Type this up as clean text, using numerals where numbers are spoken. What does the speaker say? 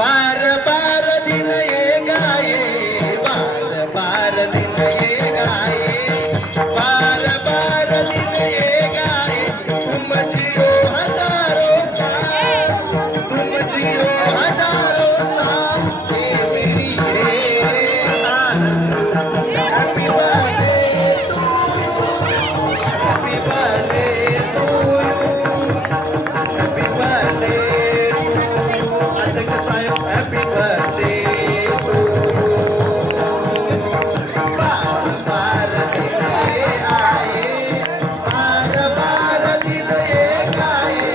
बार बार दिन ये गाये, बार बार दिन ये गाये, बार बार दिन ये गाये। तुम जियो हजारों साल, तुम जियो हजारों साल, ये मेरी है आरज़ू। Happy birthday to you, happy birthday to you, happy birthday to you. अध्यक्ष साहेब हॅपी बर्थडे टू यू। बार बार दिल ये आए, बार बार दिल ये गाए।